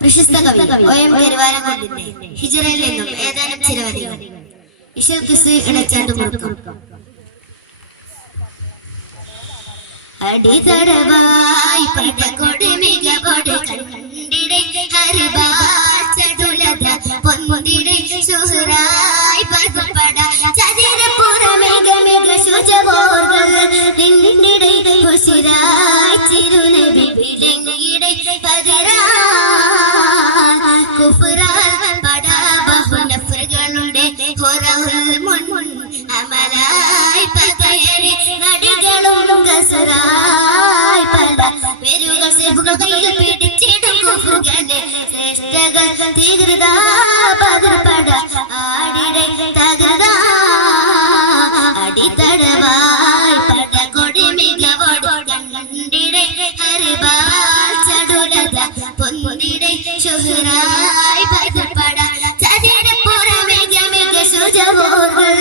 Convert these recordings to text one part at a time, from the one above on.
പ്രശസ്ത കവി OM കരുവാരക്കുണ്ടിന്റെ ഹിജ്റയിൽ നിന്നും ഏതാനും ചില വരികൾ. ഇശൽ കിസ് ഇണച്ചാട്ടുമുറുക്കം. അടിതടവായി പടകൊടി മികവോട് കണ്ടിടെ ഹരിബാച്ചടുലത പൊന്തിടെ സുഹറായി പദപട ചതിരപ്പുറമേക മിക ശുചവോർകൾ നിന്നിടെ കുശിരായി ചിരുനബി വിലങ്ങിടെ പതിരാ കുഫ്റാൽ പടാബഹു നഫ്റുകളുടെ ഹുറഹുൽ മുൻ അമലായി പകയറി നടികളും ഗസറായി പല പേരുകൾ സേബുകൾ കയ്യിൽ പിടിച്ചിടും കുഫ്റുകളുടെ ശ്രേഷ്ഠകൾ തീകൃതാ പതിർപട ആടിടെ തകൃതാ അടിത്തടവായി പടകൊടി മികവോട് കണ്ടിടെ ഹരിബാൽ ചടുലത പൊന്തിടെ ശുഹറായി പതിർപട ചതിയുടെ പുറമേക മിക ശുചവോർകൾ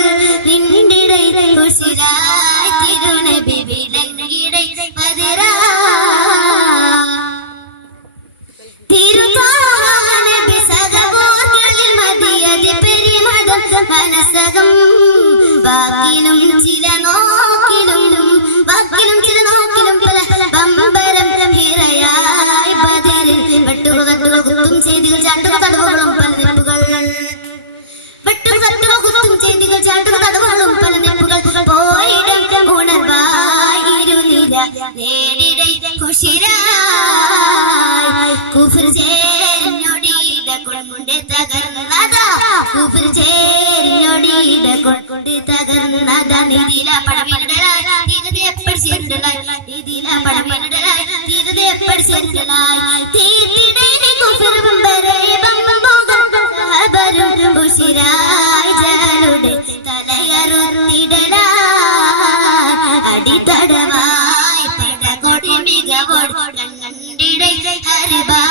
നിന്നിടെ കുശിരായി തിരുനബി വിലങ്ങിടെ പതിരാ തിരുനബി സഹവോർകളിൽ മതിയതി പെരുമതം മനസ്സകം വാക്കിലും ചില നോക്കിലും ചില നോക്കിലും പല ബമ്പരം ഹിറയായി ബദരിൽ വെട്ടുകൾ കുത്തും ചെയ്തികൾ ചാട്ടുക തടവുകളും പല നിപ്പുകൾ വെട്ടുകൾ കുത്തും ചെയ്തികൾ ചാട്ടുക തടവുകളും പല നിപ്പുകൾ പോയിടം ഉണർവായിരുന്നില്ല നേടിടെ കുശിരായി കുഫർ ചേരിഞ്ഞൊടിയുടെ കൊണ്ട് തകർന്നതാ കുഫർ ചേരിഞ്ഞൊടിയുടെ കൊണ്ട് തകർന്നതാ നിതില പടമിടലായി തീരതെ പഠിച്ചിടലായി നിതില പടമിടലായി തീരതെ പഠിച്ചിടലായി തീർത്തിടെ കുഫർ ബമ്പരെ ബമ്പുകൾ സഹബരും കുശിരായി ജാലുടെ തലയറുത്തിടലായി അടിത്തടവായി പടകൊടി മികവോട് കണ്ടിടെ ഹരിബാ